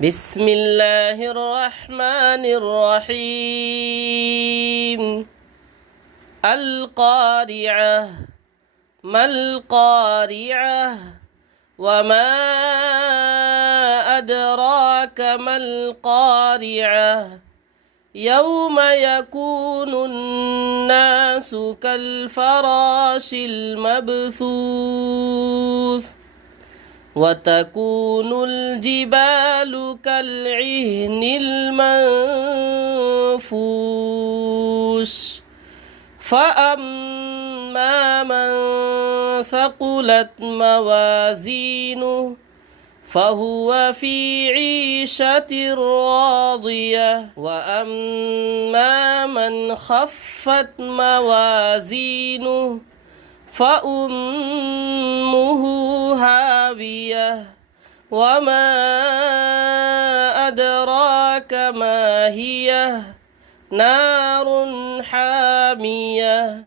بسم الله الرحمن الرحيم القارعة ما القارعة وما أدراك ما القارعة يوم يكون الناس كالفراش المبثوث وتكون الجبال كالعهن المنفوش فأما من ثقلت موازينه فهو في عيشة راضية وأما من خفت موازينه فأمه هاوية وما أدراك ما هي نار حامية